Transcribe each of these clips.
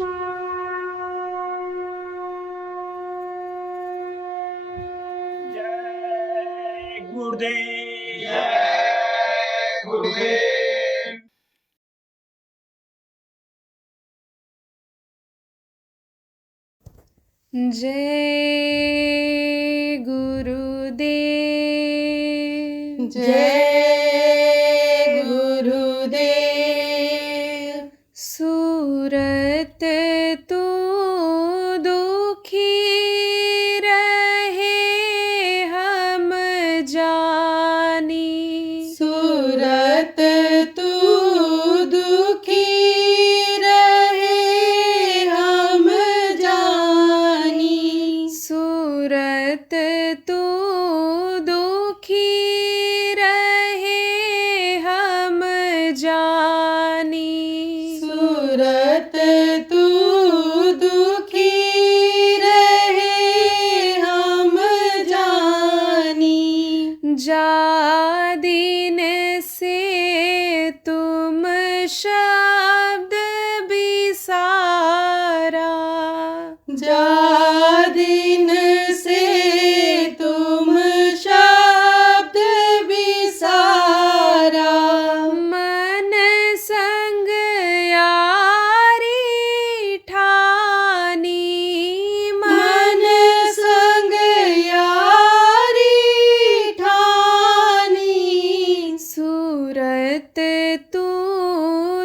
जय गुरुदेव। जय गुरुदेव। जय गुरुदेव। जय गुरुदेव। सूरत तू दुखी रहे हम जानी। सूरत तू दुखी रहे हम जानी। सूरत तू दुखी रहे हम जानी। सूरत तू दुखी रहे हम जानी। जा दिन से तुम शब्द बिसारा। जा दिन से तुम शब्द बिसारा। मन संग यारी ठानी। मन संग यारी ठानी। सूरत तू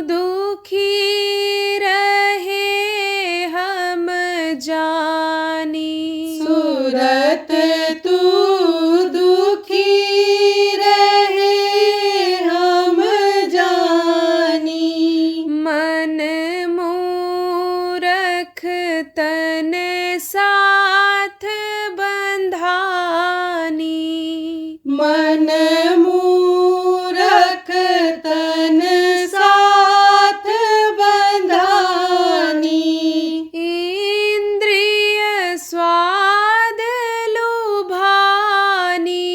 दुखी रहे हम जानी। सूरत तू दुखी रहे हम जानी। मन मूरख तन साथ बंधानी। मन मूरख तन साथ बंधानी। इंद्रिय स्वाद लुभानी।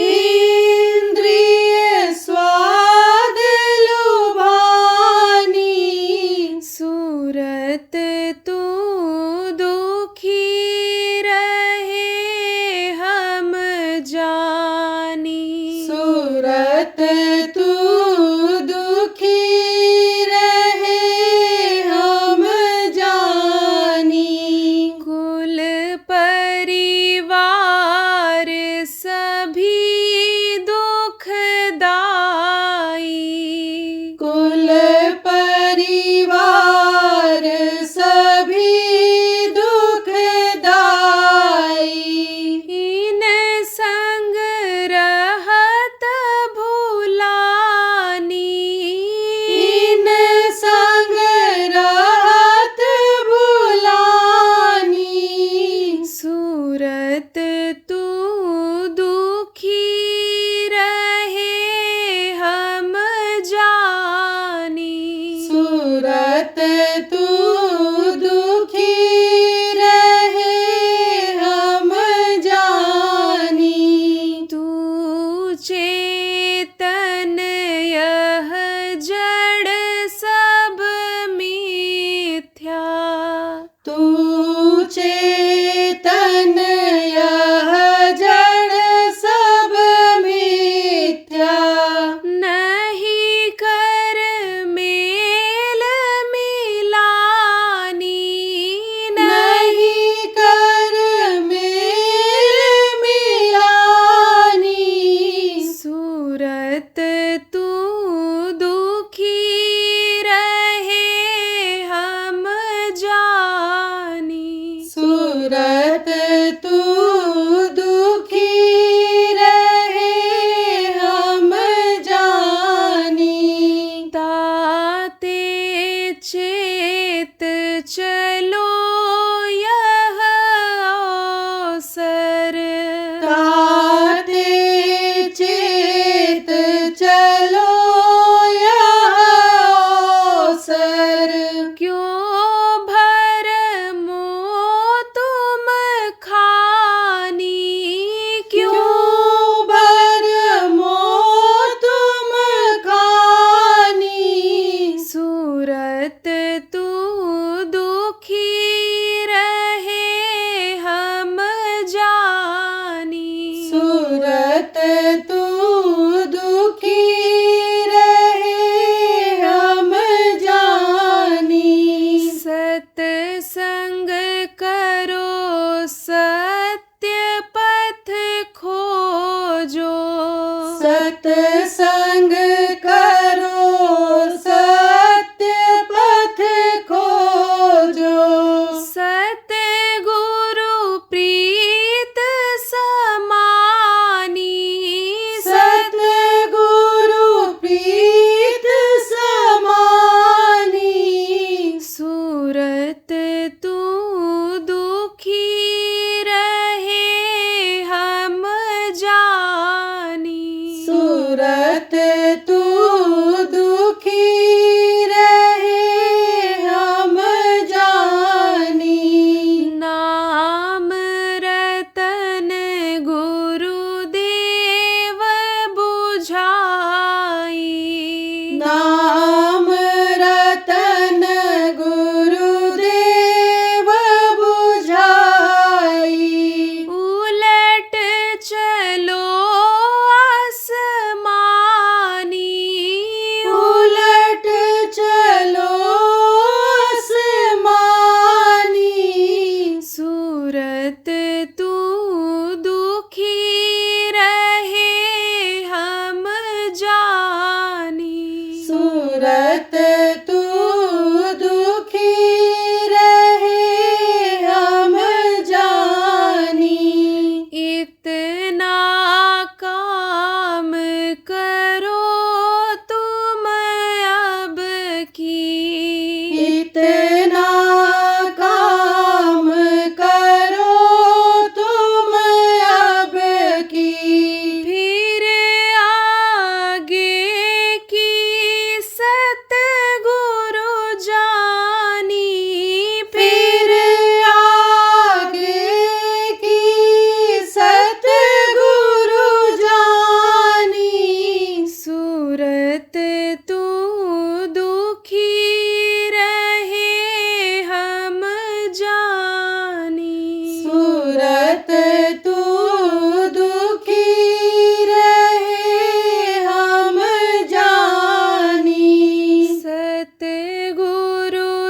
इंद्रिय स्वाद लुभानी। सूरत तू दुखी रहे हम जानी। सूरत तू दुखी रहे हम जानी। कुल परिवार सभी दुखदाई। कुल परिवार सभी दुखदाई। इन संग रहत भुलानी। इन संग रहत भुलानी। सूरत तू दुखी रहे हम जानी। सूरत तू दुखी रहे हम जानी। तू चेतन यह जड़ सब मिथ्या। तू चेतन यह जड़ सब मिथ्या। नहीं कर मेल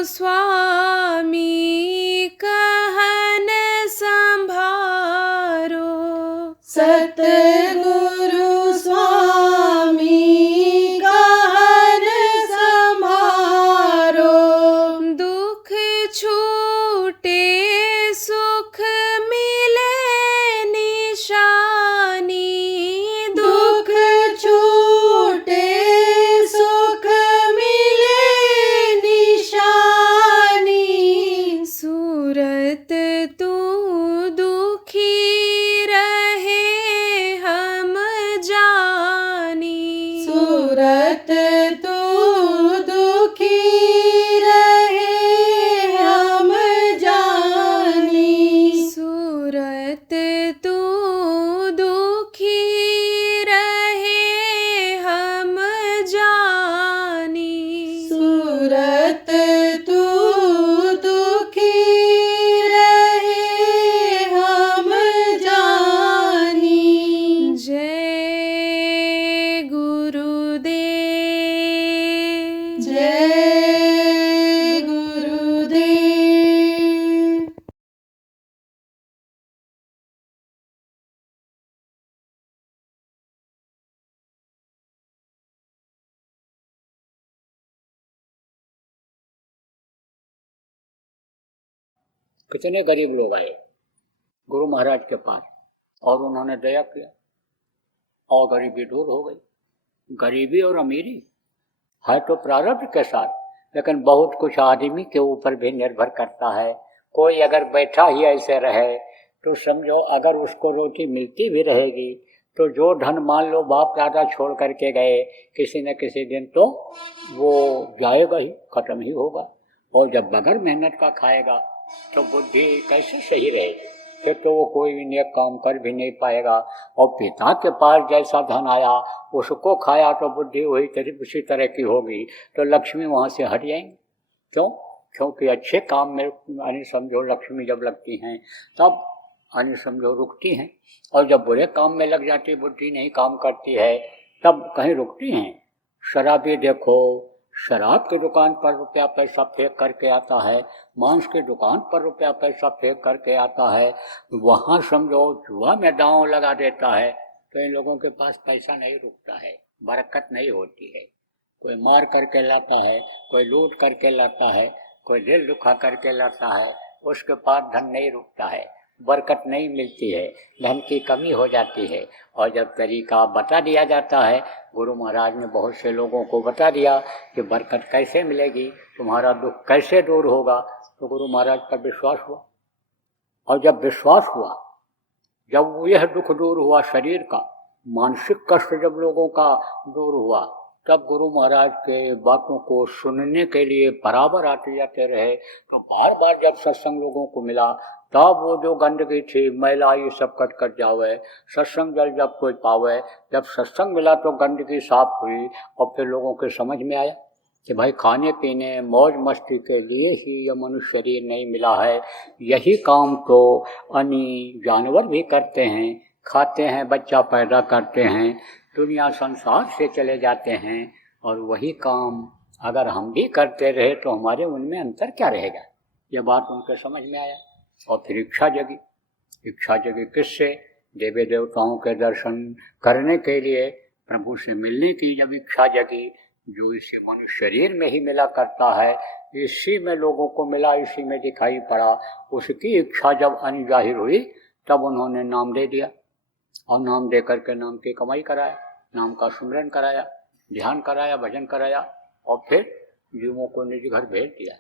स्वामी कहन संभारो। सतगुरु स्वामी कहन संभारो। दुख छूटे सुख मिले निशानी। दुख छूटे सुख मिले निशानी। सूरत तू दुखी रहे हम जानी। सूरत तू दुखी रहे हम जानी। सूरत तू दुखी रहे हम जानी। सूरत तू दुखी रहे हम जानी। जय गुरुदेव। जय गुरुदेव। कितने गरीब लोग आए गुरु महाराज के पास और उन्होंने दया किया और गरीबी दूर हो गई। गरीबी और अमीरी है तो प्रारब्ध के साथ, लेकिन बहुत कुछ आदमी के ऊपर भी निर्भर करता है। कोई अगर बैठा ही ऐसे रहे तो समझो अगर उसको रोटी मिलती भी रहेगी तो जो धन मान लो बाप दादा छोड़ करके गए, किसी न किसी दिन तो वो जाएगा ही, खत्म ही होगा। और जब बगैर मेहनत का खाएगा तो बुद्धि कैसे सही रहेगी? फिर तो वो कोई भी नेक काम कर भी नहीं पाएगा। और पिता के पास जैसा धन आया उसको खाया तो बुद्धि वही उसी तरह की होगी, तो लक्ष्मी वहाँ से हट जाएंगी। क्यों? क्योंकि अच्छे काम में यानी समझो लक्ष्मी जब लगती हैं तब यानी समझो रुकती हैं, और जब बुरे काम में लग जाती बुद्धि नहीं काम करती है तब कहीं रुकती हैं। शराबी देखो, शराब की दुकान पर रुपया पैसा फेंक करके आता है, मांस की दुकान पर रुपया पैसा फेंक करके आता है, वहाँ समझो जुआ में दांव लगा देता है, तो इन लोगों के पास पैसा नहीं रुकता है, बरकत नहीं होती है। कोई मार करके लाता है, कोई लूट करके लाता है, कोई दिल दुखा करके लाता है, उसके पास धन नहीं रुकता है, बरकत नहीं मिलती है, धन की कमी हो जाती है। और जब तरीका बता दिया जाता है, गुरु महाराज ने बहुत से लोगों को बता दिया कि बरकत कैसे मिलेगी, तुम्हारा दुख कैसे दूर होगा, तो गुरु महाराज पर विश्वास हुआ। और जब विश्वास हुआ, जब यह दुख दूर हुआ शरीर का, मानसिक कष्ट जब लोगों का दूर हुआ, तब गुरु महाराज के बातों को सुनने के लिए बराबर आते जाते रहे। तो बार बार जब सत्संग लोगों को मिला तब वो जो गंदगी थी, मैला ये सब कट कट जावे, सत्संग जल जब कोई पावे, जब सत्संग मिला तो गंदगी साफ हुई। और फिर लोगों के समझ में आया कि भाई खाने पीने मौज मस्ती के लिए ही यह मनुष्य शरीर नहीं मिला है, यही काम तो अन्य जानवर भी करते हैं, खाते हैं, बच्चा पैदा करते हैं, दुनिया संसार से चले जाते हैं, और वही काम अगर हम भी करते रहे तो हमारे उनमें अंतर क्या रहेगा। यह बात उनके समझ में आया। और फिर इच्छा जगी। इच्छा जगी किससे? देवी देवताओं के दर्शन करने के लिए, प्रभु से मिलने की जब इच्छा जगी, जो इसी मनुष्य शरीर में ही मिला करता है, इसी में लोगों को मिला, इसी में दिखाई पड़ा, उसकी इच्छा जब अनजाहिर हुई तब उन्होंने नाम दे दिया। और नाम दे करके नाम की कमाई कराया, नाम का सुमिरन कराया, ध्यान कराया, भजन कराया, और फिर जीवों को निज घर भेज दिया।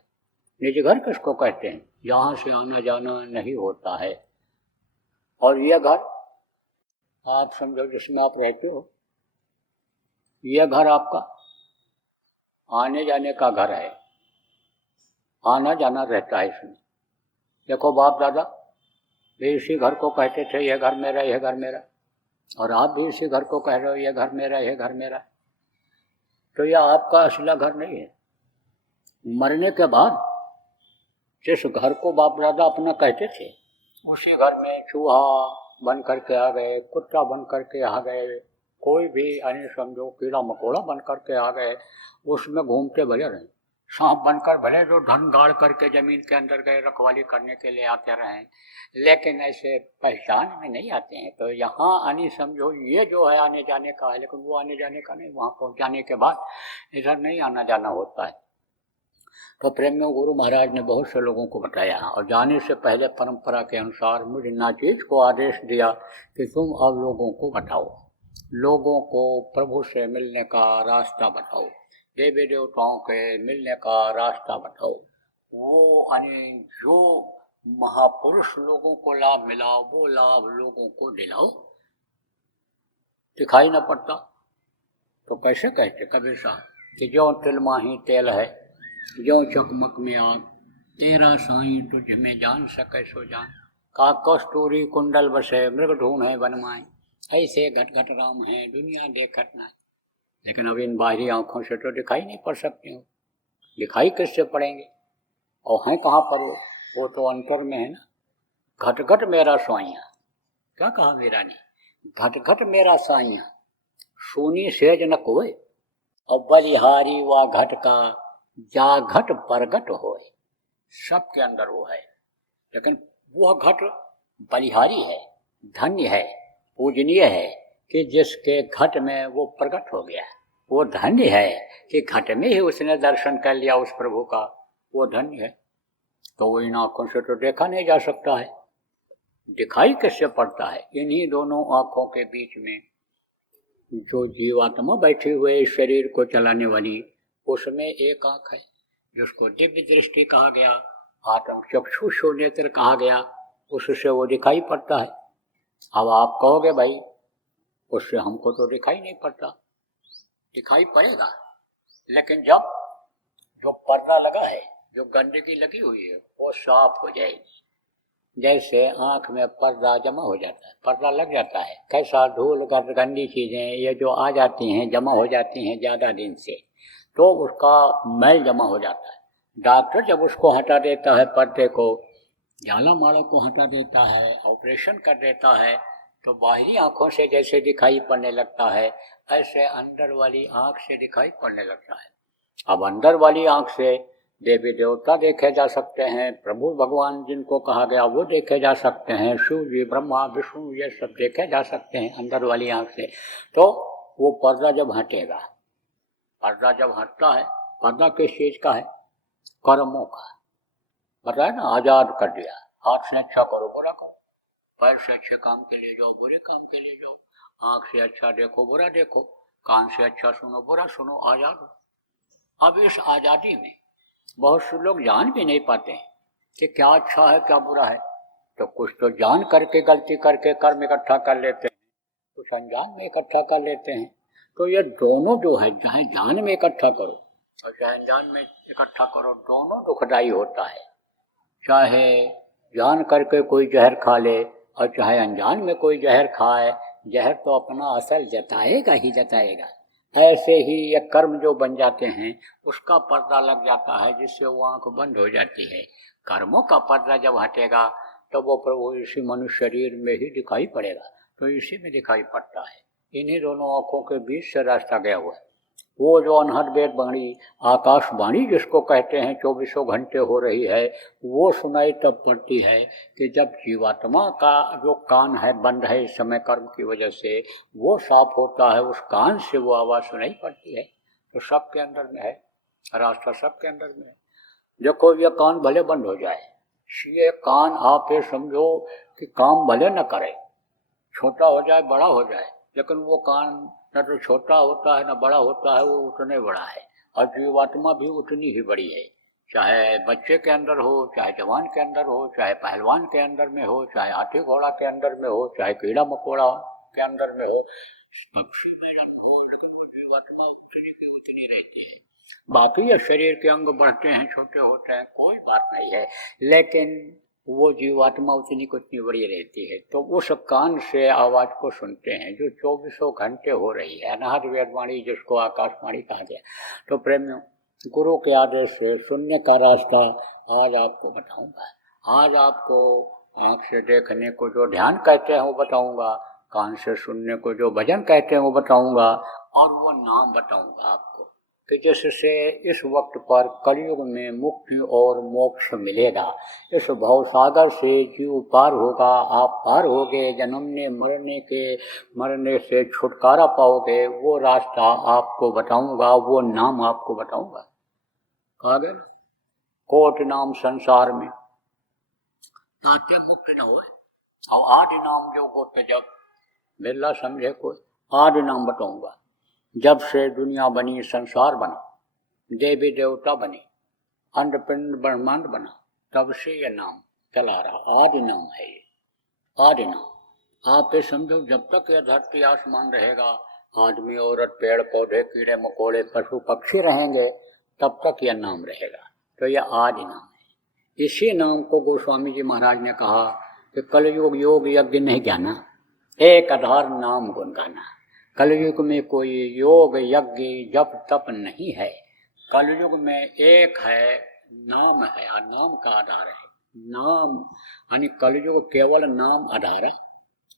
निज घर किसको कहते हैं? यहाँ से आना जाना नहीं होता है। और यह घर आप समझो जिसमें आप रहते हो, यह घर आपका आने जाने का घर है, आना जाना रहता है इसमें। देखो बाप दादा भी इसी घर को कहते थे यह घर मेरा, यह घर मेरा, और आप भी इसी घर को कह रहे हो यह घर मेरा, यह घर मेरा। तो यह आपका असला घर नहीं है। मरने के बाद जिस घर को बाप दादा अपना कहते थे, उसी घर में चूहा बन करके आ गए, कुत्ता बन करके आ गए, कोई भी यानी समझो कीड़ा मकोड़ा बन करके आ गए, उसमें घूमते भले रहे। सांप बनकर भले जो धन गाड़ करके जमीन के अंदर गए रखवाली करने के लिए आते रहे, लेकिन ऐसे पहचान में नहीं आते हैं। तो यहाँ आनी समझो ये जो है आने जाने का है, लेकिन वो आने जाने का नहीं, वहाँ पहुँच जाने के बाद इधर नहीं आना जाना होता है। तो प्रेम में गुरु महाराज ने बहुत से लोगों को बताया, और जाने से पहले परंपरा के अनुसार मुझे नाचीज को आदेश दिया कि तुम अब लोगों को बताओ, लोगों को प्रभु से मिलने का रास्ता बताओ, देवी देवताओं के मिलने का रास्ता बताओ। वो जो महापुरुष लोगों को लाभ मिला वो लाभ लोगों को दिलाओ। दिखाई न पड़ता तो कैसे कहते कबीर साहब कि ज्यों तिल माही तेल है, ज्यों चकमक में आग, तेरा साईं तुझ में जान सके सो जान, का कस्तूरी कुंडल बसे मृग ढूंढ है बनमाए, ऐसे घट घट राम है दुनिया देखत ना। लेकिन अब इन बाहरी आंखों से तो दिखाई नहीं पड़ सकते हो, दिखाई किससे पड़ेंगे? और हैं कहाँ पर वो तो अंतर में है ना। घट घट मेरा स्वाइया, क्या कहा मेरा ने, घट घट मेरा साइया, सोनी सेज न कोय, और बलिहारी व घट का जा घट परगट होए। सबके अंदर वो है, लेकिन वह घट बलिहारी है, धन्य है, पूजनीय है कि जिसके घट में वो प्रकट हो गया। वो धन्य है कि घट में ही उसने दर्शन कर लिया उस प्रभु का, वो धन्य है। तो वो इन आँखों से तो देखा नहीं जा सकता है, दिखाई किससे पड़ता है? इन्हीं दोनों आँखों के बीच में जो जीवात्मा बैठी हुए इस शरीर को चलाने वाली, उसमें एक आँख है जिसको दिव्य दृष्टि कहा गया, आत्म चक्षुषो नेत्र कहा गया, उससे वो दिखाई पड़ता है। अब आप कहोगे भाई उससे हमको तो दिखाई नहीं पड़ता, दिखाई पड़ेगा, लेकिन जब जो पर्दा लगा है, जो गंदगी लगी हुई है, वो साफ हो जाएगी। जैसे आंख में पर्दा जमा हो जाता है, पर्दा लग जाता है, कैसा धूल गंदी चीजें ये जो आ जाती हैं, जमा हो जाती हैं ज़्यादा दिन से, तो उसका मैल जमा हो जाता है। डॉक्टर जब उसको हटा देता है, पर्दे को, जाला माला को हटा देता है, ऑपरेशन कर देता है, तो बाहरी आंखों से जैसे दिखाई पड़ने लगता है, ऐसे अंदर वाली आंख से दिखाई पड़ने लगता है। अब अंदर वाली आंख से देवी देवता देखे जा सकते हैं, प्रभु भगवान जिनको कहा गया वो देखे जा सकते हैं, शिव जी ब्रह्मा विष्णु ये सब देखे जा सकते हैं अंदर वाली आंख से। तो वो पर्दा जब हटेगा, पर्दा जब हटता है, पर्दा किस चीज का है? कर्मों का। बताया ना, आजाद कर दिया। हाथ से अच्छा करो बुरा करो, पैर से अच्छे काम के लिए जाओ बुरे काम के लिए जाओ, आंख से अच्छा देखो बुरा देखो, कान से अच्छा सुनो बुरा सुनो, आजाद हो। अब इस आजादी में बहुत से लोग जान भी नहीं पाते हैं कि क्या अच्छा है क्या बुरा है। तो कुछ तो जान करके गलती करके कर्म इकट्ठा कर लेते हैं, कुछ अनजान में इकट्ठा कर लेते हैं। तो ये दोनों जो है, चाहे जान में इकट्ठा करो और चाहे अनजान में इकट्ठा करो, दोनों दुखदाई होता है। चाहे जान करके कोई जहर खा ले और चाहे अनजान में कोई जहर खाए, जहर तो अपना असर जताएगा ही जताएगा। ऐसे ही ये कर्म जो बन जाते हैं उसका पर्दा लग जाता है, जिससे वो आंख बंद हो जाती है। कर्मों का पर्दा जब हटेगा तो वो प्रभु इसी मनुष्य शरीर में ही दिखाई पड़ेगा, तो इसी में दिखाई पड़ता है। इन्हीं दोनों आंखों के बीच से रास्ता गया हुआ है। वो जो अनहद वेद वाणी, आकाशवाणी जिसको कहते हैं, 24 घंटे हो रही है, वो सुनाई तब पड़ती है कि जब जीवात्मा का जो कान है बंद है इस समय कर्म की वजह से, वो साफ होता है, उस कान से वो आवाज़ सुनाई पड़ती है। तो सबके अंदर में है रास्ता, सबके अंदर में है। देखो ये कान भले बंद हो जाए, ये कान आप ये समझो कि काम भले न करे, छोटा हो जाए बड़ा हो जाए, लेकिन वो कान न तो छोटा होता है न बड़ा होता है, वो उतने बड़ा है। और जीवात्मा भी उतनी ही बड़ी है, चाहे बच्चे के अंदर हो, चाहे जवान के अंदर हो, चाहे पहलवान के अंदर में हो, चाहे हाथी घोड़ा के अंदर में हो, चाहे कीड़ा मकोड़ा के अंदर में हो, पक्षी में हो, लेकिन वो जीवात्मा उतनी रहती है। बाकी ये शरीर के अंग बढ़ते हैं, छोटे होते हैं, कोई बात नहीं है, लेकिन वो जीवात्मा उतनी को उतनी बड़ी रहती है। तो उस कान से आवाज को सुनते हैं जो 24 घंटे हो रही है, अनहद वेदवाणी जिसको आकाशवाणी कहा गया। तो प्रेमियों, गुरु के आदेश से सुनने का रास्ता आज आपको बताऊंगा। आज आपको आंख से देखने को जो ध्यान कहते हैं वो बताऊंगा, कान से सुनने को जो भजन कहते हैं वो बताऊंगा, और वो नाम बताऊंगा आपको कि जिससे इस वक्त पर कलयुग में मुक्ति और मोक्ष मिलेगा। इस भवसागर से जीव पार होगा, आप पार होगे, जन्मने मरने से छुटकारा पाओगे। वो रास्ता आपको बताऊंगा, वो नाम आपको बताऊंगा। कहा गया ना, कोट नाम संसार में ताते मुक्त न हुआ। और आदि नाम जो गोत जब बिरला समझे कोई, आदि नाम बताऊंगा। जब से दुनिया बनी, संसार बना, देवी देवता बने, अंडपिंड ब्रह्मांड बना, तब से ये नाम चला रहा। आदि नाम है ये, आदि नाम। आप ये समझो, जब तक ये धरती आसमान रहेगा, आदमी औरत पेड़ पौधे कीड़े मकोड़े पशु पक्षी रहेंगे, तब तक यह नाम रहेगा। तो यह आदि नाम है। इसी नाम को गोस्वामी जी महाराज ने कहा कि कलयुग योग यज्ञ नहीं जाना, एक आधार नाम गुण गाना। कलयुग में कोई योग यज्ञ जप तप नहीं है। कलयुग में एक है, नाम है, और नाम का आधार है। नाम यानी कलयुग केवल नाम आधार है।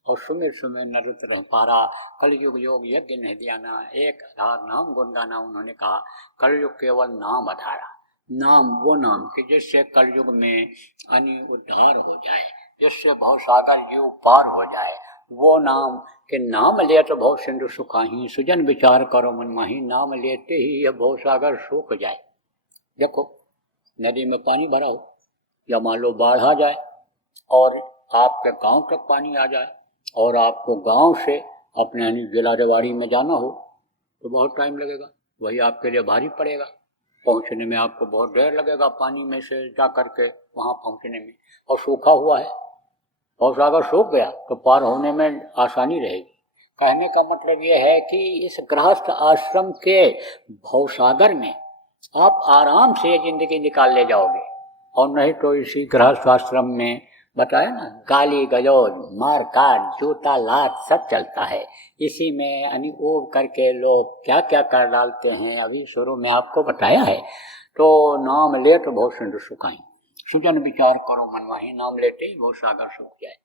और सुमिर सुमिर नरुत रह पारा, कलयुग योग यज्ञ नहीं दियाना, एक आधार नाम गुण गाना। उन्होंने कहा कलयुग केवल नाम आधारा। नाम वो नाम कि जिससे कलयुग में यानी उद्धार हो जाए, जिससे भवसागर जीव पार हो जाए। वो नाम के नाम ले तो भव सिंधु सुखाही, सुजन विचार करो मन माही। नाम लेते ही यह भवसागर सूख जाए। देखो, नदी में पानी भरा हो, या मान लो बाढ़ आ जाए और आपके गांव तक पानी आ जाए, और आपको गांव से अपने यानी जिला रेवाड़ी में जाना हो तो बहुत टाइम लगेगा। वही आपके लिए भारी पड़ेगा। पहुंचने में आपको बहुत देर लगेगा, पानी में से जा करके वहां पहुंचने में। और सूखा हुआ है, भवसागर सूख गया तो पार होने में आसानी रहेगी। कहने का मतलब यह है कि इस गृहस्थ आश्रम के भवसागर में आप आराम से जिंदगी निकाल ले जाओगे। और नहीं तो इसी गृहस्थ आश्रम में बताया ना, गाली गलौज मार काट जूता लात सब चलता है। इसी में अनिओब करके लोग क्या क्या कर डालते हैं, अभी शुरू में आपको बताया है। तो नाम ले तो बहुत सिंधु सुखाई, सुजन विचार करो मनवाही। नाम लेते ही वो सागर सूख जाए।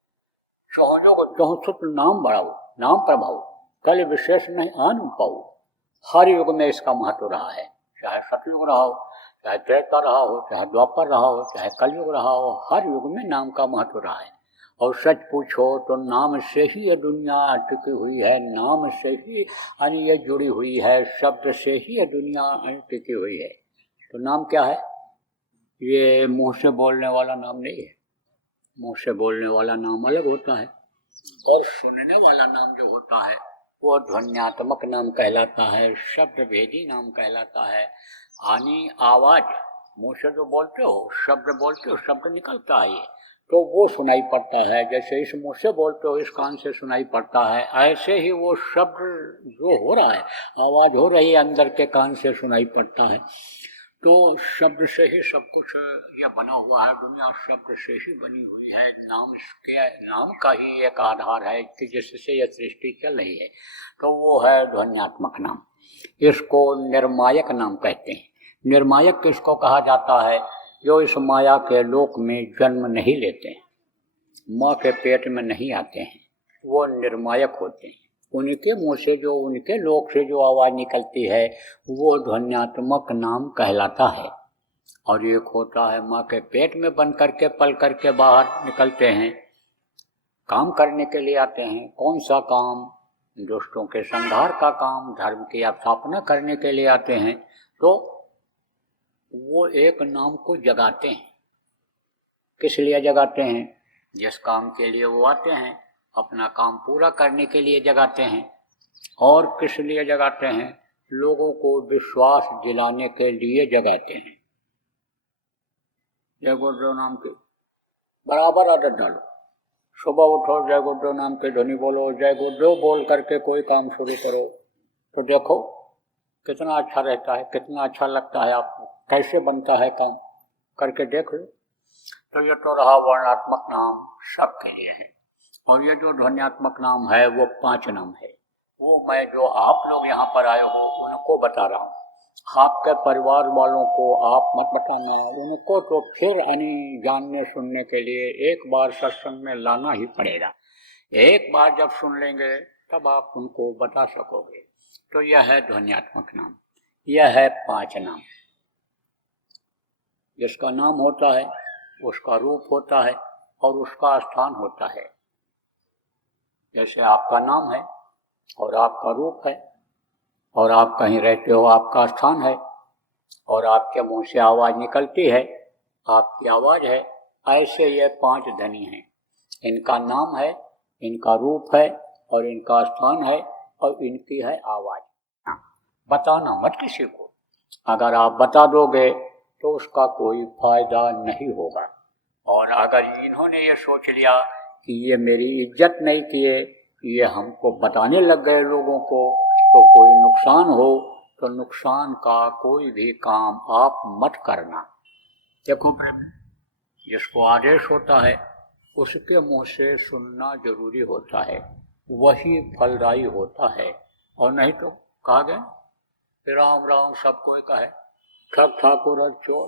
चौसठ नाम बढ़ाओ, नाम प्रभाव, कल विशेष नहीं आन पाओ। हर युग में इसका महत्व रहा है, चाहे सतयुग रहा हो, चाहे त्रेता रहा हो, चाहे द्वापर रहा हो, चाहे कलयुग रहा हो। हर युग में नाम का महत्व रहा है। और सच पूछो तो नाम से ही ये दुनिया टिकी हुई है, नाम से ही यानी ये जुड़ी हुई है, शब्द से ही ये दुनिया टिकी हुई है। तो नाम क्या है? ये मुंह से बोलने वाला नाम नहीं है। मुंह से बोलने वाला नाम अलग होता है, और सुनने वाला नाम जो होता है वो ध्वन्यात्मक नाम कहलाता है, शब्द भेदी नाम कहलाता है। यानी आवाज, मुंह से जो बोलते हो, शब्द निकलता है, ये तो वो सुनाई पड़ता है। जैसे इस मुंह से बोलते हो, इस कान से सुनाई पड़ता है, ऐसे ही वो शब्द जो हो रहा है, आवाज हो रही है, अंदर के कान से सुनाई पड़ता है। तो शब्द से ही सब कुछ यह बना हुआ है, दुनिया शब्द से ही बनी हुई है। नाम का ही एक आधार है कि जिससे यह सृष्टि चल रही है, तो वो है ध्वन्यात्मक नाम। इसको निर्मायक नाम कहते हैं। निर्मायक किसको कहा जाता है? जो इस माया के लोक में जन्म नहीं लेते हैं, माँ के पेट में नहीं आते हैं, वो निर्मायक होते हैं। उनके मुंह से जो, उनके लोक से जो आवाज निकलती है वो ध्वन्यात्मक नाम कहलाता है। और एक होता है माँ के पेट में बन करके पल करके बाहर निकलते हैं, काम करने के लिए आते हैं। कौन सा काम? दुष्टों के संहार का काम, धर्म की स्थापना करने के लिए आते हैं। तो वो एक नाम को जगाते हैं। किस लिए जगाते हैं? जिस काम के लिए वो आते हैं, अपना काम पूरा करने के लिए जगाते हैं। और किस लिए जगाते हैं? लोगों को विश्वास दिलाने के लिए जगाते हैं। जय गुरुदेव नाम के बराबर आदत डालो। सुबह उठो, जय गुरुदेव नाम के ध्वनि बोलो, जय गुरुदेव बोल करके कोई काम शुरू करो, तो देखो कितना अच्छा रहता है, कितना अच्छा लगता है आपको, कैसे बनता है काम, करके देख लो। तो ये तो रहा वर्णात्मक नाम सबके लिए है। और ये जो ध्वन्यात्मक नाम है वो 5 नाम है। वो मैं जो आप लोग यहाँ पर आए हो उनको बता रहा हूँ। आपके परिवार वालों को आप मत बताना, उनको तो फिर जानने सुनने के लिए एक बार सत्संग में लाना ही पड़ेगा। एक बार जब सुन लेंगे तब आप उनको बता सकोगे। तो यह है ध्वन्यात्मक नाम। यह है 5 नाम। जिसका नाम होता है उसका रूप होता है और उसका स्थान होता है। जैसे आपका नाम है और आपका रूप है, और आप कहीं रहते हो, आपका स्थान है, और आपके मुंह से आवाज़ निकलती है, आपकी आवाज़ है। ऐसे ये 5 धनी हैं। इनका नाम है, इनका रूप है, और इनका स्थान है, और इनकी है आवाज़। बताना मत किसी को। अगर आप बता दोगे तो उसका कोई फायदा नहीं होगा। और अगर इन्होंने ये सोच लिया कि ये मेरी इज्जत नहीं किए, ये हमको बताने लग गए लोगों को, तो कोई नुकसान हो तो नुकसान का कोई भी काम आप मत करना। देखो प्रेम, जिसको आदेश होता है उसके मुंह से सुनना जरूरी होता है, वही फलदायी होता है। और नहीं तो कहा गया राम राम सब कोई कहे, ठग ठाकुर चोर,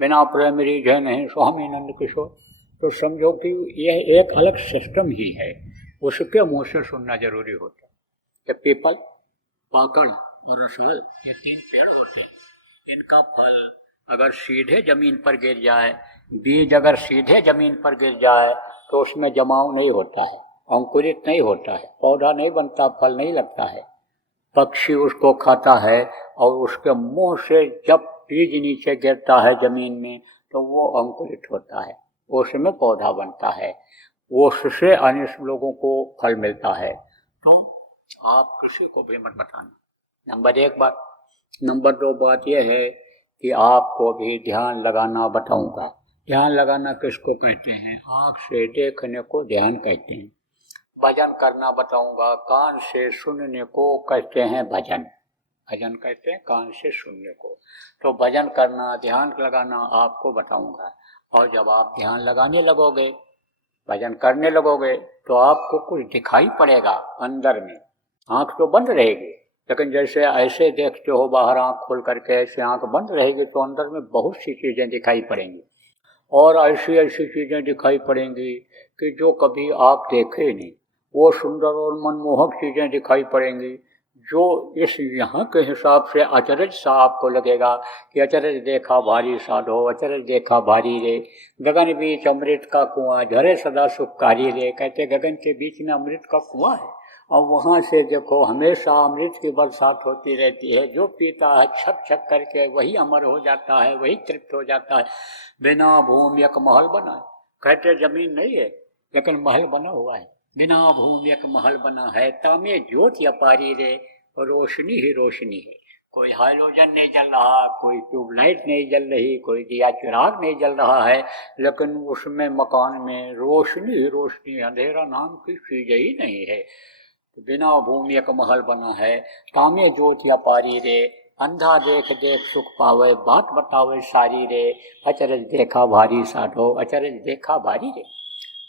बिना प्रेम रिझे नहीं स्वामी नंद किशोर। तो समझो कि यह एक अलग सिस्टम ही है, उसके मुंह से सुनना जरूरी होता है। कि पीपल, पाकड़ और रसगुल, ये 3 पेड़ होते हैं। इनका फल अगर सीधे जमीन पर गिर जाए, बीज अगर सीधे जमीन पर गिर जाए तो उसमें जमाव नहीं होता है, अंकुरित नहीं होता है, पौधा नहीं बनता, फल नहीं लगता है। पक्षी उसको खाता है और उसके मुंह से जब बीज नीचे गिरता है जमीन में तो वो अंकुरित होता है, उसमें पौधा बनता है, उससे अन्य लोगों को फल मिलता है। तो आप किसी को भी मत बताना, नंबर 1 बात। नंबर 2 बात यह है कि आपको भी ध्यान लगाना बताऊंगा। ध्यान लगाना किसको कहते हैं? आँख से देखने को ध्यान कहते हैं। भजन करना बताऊंगा, कान से सुनने को कहते हैं भजन। भजन कहते हैं कान से सुनने को। तो भजन करना, ध्यान लगाना आपको बताऊंगा। और जब आप ध्यान लगाने लगोगे, भजन करने लगोगे, तो आपको कुछ दिखाई पड़ेगा अंदर में। आँख तो बंद रहेगी, लेकिन जैसे ऐसे देखते हो बाहर आँख खोल करके, ऐसे आँख बंद रहेगी तो अंदर में बहुत सी चीज़ें दिखाई पड़ेंगी। और ऐसी ऐसी चीज़ें दिखाई पड़ेंगी कि जो कभी आप देखे नहीं। वो सुंदर और मनमोहक चीज़ें दिखाई पड़ेंगी जो इस यहाँ के हिसाब से अचरज सा आपको लगेगा कि अचरज देखा भारी साधो, अचरज देखा भारी रे, गगन बीच अमृत का कुआं, झरे सदा सुखकारी रे। कहते गगन के बीच में अमृत का कुआं है और वहाँ से देखो हमेशा अमृत की बरसात होती रहती है। जो पीता है छक छक करके वही अमर हो जाता है, वही तृप्त हो जाता है। बिना भूमि एक महल बना है। कहते जमीन नहीं है लेकिन महल बना हुआ है। बिना भूमि एक महल बना है, तामे ज्योति अपारी रे, रोशनी ही रोशनी है। कोई हाइड्रोजन नहीं जल रहा, कोई ट्यूबलाइट नहीं जल रही, कोई दिया चिराग नहीं जल रहा है, लेकिन उसमें मकान में रोशनी ही रोशनी, अंधेरा नाम की चीज ही नहीं है। बिना भूमि एक महल बना है, तामे ज्योति अपारी रे, अंधा देख देख सुख पावे, बात बतावे सारी रे, अचरज देखा भारी साधो, अचरज देखा भारी रे।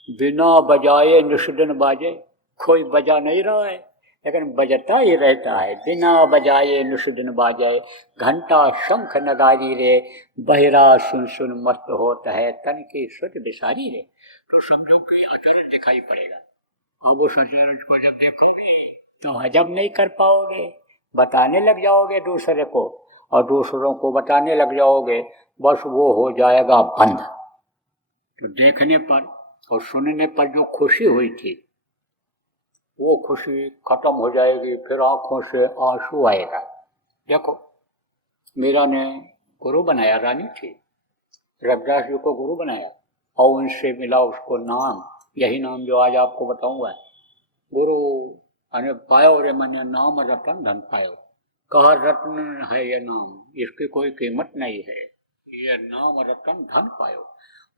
बिना बजाए निषदन बाजे, कोई बजा नहीं रहा है लेकिन बजता ही रहता है। बिना बजाए निषदन बाजे, घंटा शंख नगारी रे, बहरा सुन सुन मस्त होता है, तन की सुध बिसारी रे। तो समझो कि अचरज दिखाई पड़ेगा। अब उस अचरज को जब देखोगे तो हजम नहीं कर पाओगे, बताने लग जाओगे दूसरे को, और दूसरों को बताने लग जाओगे, बस वो हो जाएगा बंद। तो देखने पर और सुनने पर जो खुशी हुई थी वो खुशी खत्म हो जाएगी, फिर आंखों से आंसू आएगा। देखो मीरा ने गुरु बनाया, रानी थी, रविदास जी को गुरु बनाया और उनसे मिला उसको नाम, यही नाम जो आज आपको बताऊंगा। गुरु अने पायो रे मैंने नाम रतन धन पायो। कहा रत्न है ये नाम, इसकी कोई कीमत नहीं है, ये नाम रतन धन पायो।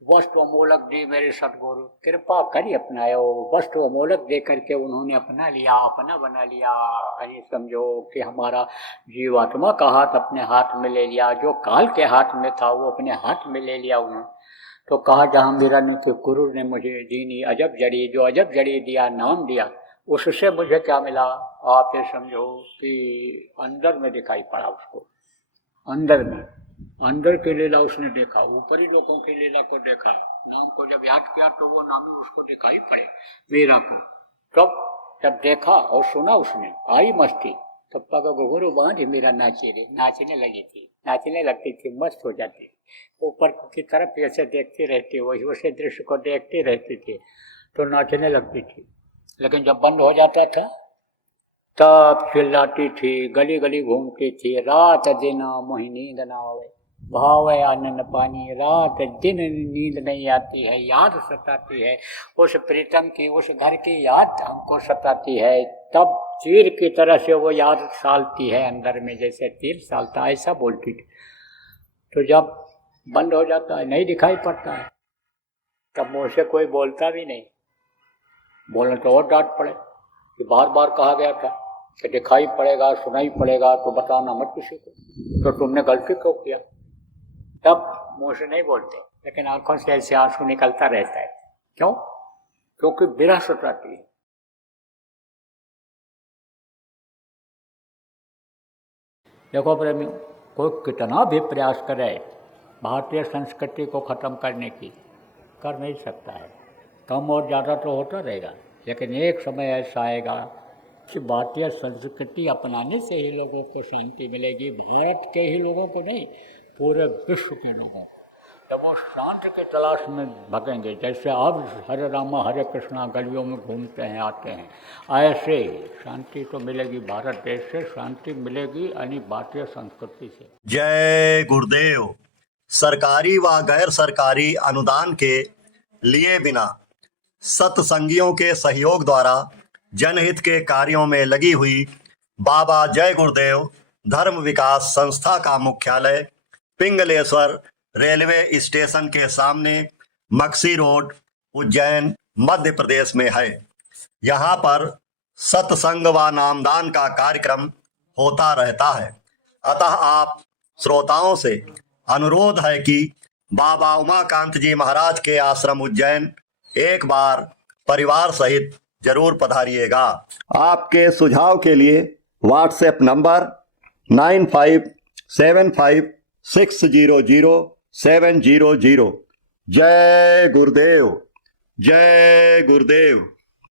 वस्तु अमोलक दी मेरे सतगुरु, कृपा करी अपनायो। वस्तु अमोलक दे करके उन्होंने अपना लिया, अपना बना लिया। अरे समझो कि हमारा जीवात्मा का हाथ अपने हाथ में ले लिया, जो काल के हाथ में था वो अपने हाथ में ले लिया उन्होंने। तो कहा जहाँ मेरा ने कि गुरु ने मुझे दीनी अजब जड़ी, जो अजब जड़ी दिया, नाम दिया, उससे मुझे क्या मिला? आप ये समझो कि अंदर में दिखाई पड़ा उसको, अंदर में, अंदर की लीला उसने देखा, ऊपरी लोगों की लीला को देखा। नाम को जब याद किया तो वो नाम ही उसको दिखाई पड़े मीरा को। तब जब देखा और सुना उसने, आई मस्ती, तो पग घुघरू बांध मेरा नाचे रे, नाचने लगी थी, नाचने लगती थी, मस्त हो जाती, ऊपर की तरफ ऐसे देखती रहती, वही उसे दृश्य को देखती रहती थी तो नाचने लगती थी। लेकिन जब बंद हो जाता था तब चिल्लाती थी, गली गली घूमती थी, रात दिन मोहि नींद न आवे, भावे आनंद पानी, रात दिन नींद नहीं आती है, याद सताती है, उस प्रीतम की, उस घर की याद हमको सताती है। तब तीर की तरह से वो याद सालती है अंदर में, जैसे तीर सालता, ऐसा बोलती थी। तो जब बंद हो जाता है, नहीं दिखाई पड़ता है, तब मुँह से कोई बोलता भी नहीं, बोलने तो और डांट पड़े कि बार बार कहा गया था कि दिखाई पड़ेगा, सुनाई पड़ेगा तो बताना मत किसी को, तो तुमने गलती क्यों किया। तब मुंह से नहीं बोलते, लेकिन आंखों से ऐसे आंसू निकलता रहता है। क्यों? क्योंकि विरह सताती है। देखो प्रेमियों, कोई कितना भी प्रयास करे भारतीय संस्कृति को खत्म करने की, कर नहीं सकता है। कम और ज़्यादा तो होता रहेगा, लेकिन एक समय ऐसा आएगा कि भारतीय संस्कृति अपनाने से ही लोगों को शांति मिलेगी। भारत के ही लोगों को नहीं, पूरे विश्व के लोगों को। जब वो शांति के तलाश में भगेंगे, जैसे अब हरे रामा हरे कृष्णा गलियों में घूमते हैं, आते हैं, ऐसे ही शांति तो मिलेगी। भारत देश से शांति मिलेगी, यानी भारतीय संस्कृति से। जय गुरुदेव। सरकारी व गैर सरकारी अनुदान के लिए बिना सत्संगियों के सहयोग द्वारा जनहित के कार्यों में लगी हुई बाबा जय गुरुदेव धर्म विकास संस्था का मुख्यालय पिंगलेश्वर रेलवे स्टेशन के सामने मक्सी रोड, उज्जैन, मध्य प्रदेश में है। यहाँ पर सत्संग व नामदान का कार्यक्रम होता रहता है। अतः आप श्रोताओं से अनुरोध है कि बाबा उमाकांत जी महाराज के आश्रम उज्जैन एक बार परिवार सहित जरूर पधारिएगा। आपके सुझाव के लिए व्हाट्सएप नंबर 9575600700। जय गुरुदेव, जय गुरुदेव।